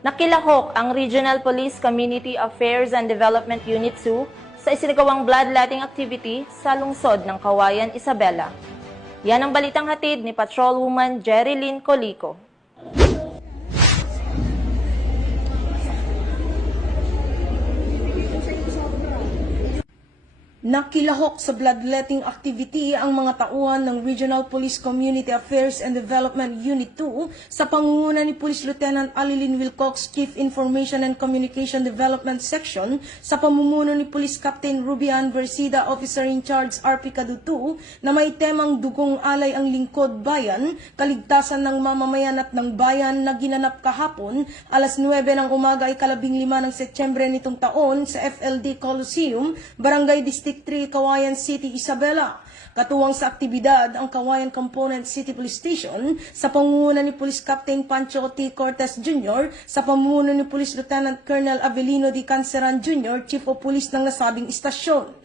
Nakilahok ang Regional Police Community Affairs and Development Unit 2 sa isinagawang bloodletting activity sa lungsod ng Cauayan, Isabela. Yan ang balitang hatid ni Patrolwoman Jerilyn Colico. Nakilahok sa bloodletting activity ang mga tauhan ng Regional Police Community Affairs and Development Unit 2 sa pangunguna ni Police Lieutenant Alilyn Wilcox, Chief Information and Communication Development Section, sa pamumuno ni Police Captain Rubian Versida, Officer in Charge RP Kadutu, na may temang dugong alay ang lingkod bayan, kaligtasan ng mamamayan at ng bayan na ginanap kahapon, alas 9 ng umaga ay 15 ng Setyembre nitong taon sa FLD Coliseum, Barangay District 3, Cauayan City, Isabela. Katuwang sa aktibidad ang Cauayan Component City Police Station sa pangunguna ni Police Captain Pancho T. Cortez Jr. sa pamumuno ni Police Lieutenant Colonel Avelino D. Canceran Jr., Chief of Police ng nasabing istasyon.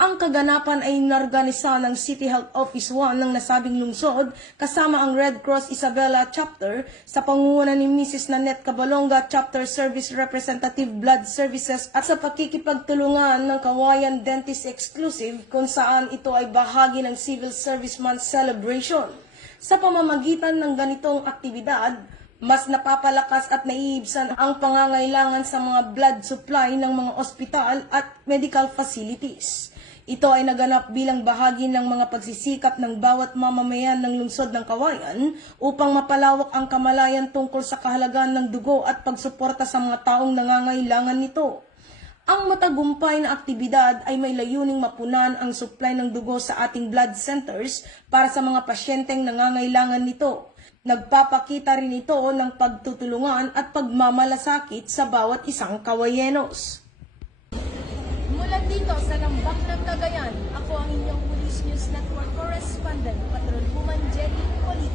Ang kaganapan ay inorganisa ng City Health Office 1 ng nasabing lungsod kasama ang Red Cross Isabela Chapter sa pangunguna ni Mrs. Nanette Cabalonga, Chapter Service Representative Blood Services, at sa pakikipagtulungan ng Cauayan Dentist Exclusive kung saan ito ay bahagi ng Civil Service Month Celebration. Sa pamamagitan ng ganitong aktibidad, mas napapalakas at naiibsan ang pangangailangan sa mga blood supply ng mga ospital at medical facilities. Ito ay naganap bilang bahagi ng mga pagsisikap ng bawat mamamayan ng lungsod ng Cauayan upang mapalawak ang kamalayan tungkol sa kahalagahan ng dugo at pagsuporta sa mga taong nangangailangan nito. Ang matagumpay na aktibidad ay may layuning mapunan ang supply ng dugo sa ating blood centers para sa mga pasyenteng nangangailangan nito. Nagpapakita rin ito ng pagtutulungan at pagmamalasakit sa bawat isang Cauayenos. Mula dito sa Lambak ng Cagayan, ako ang inyong Police News Network Correspondent, Patrolwoman Jerilyn Colico.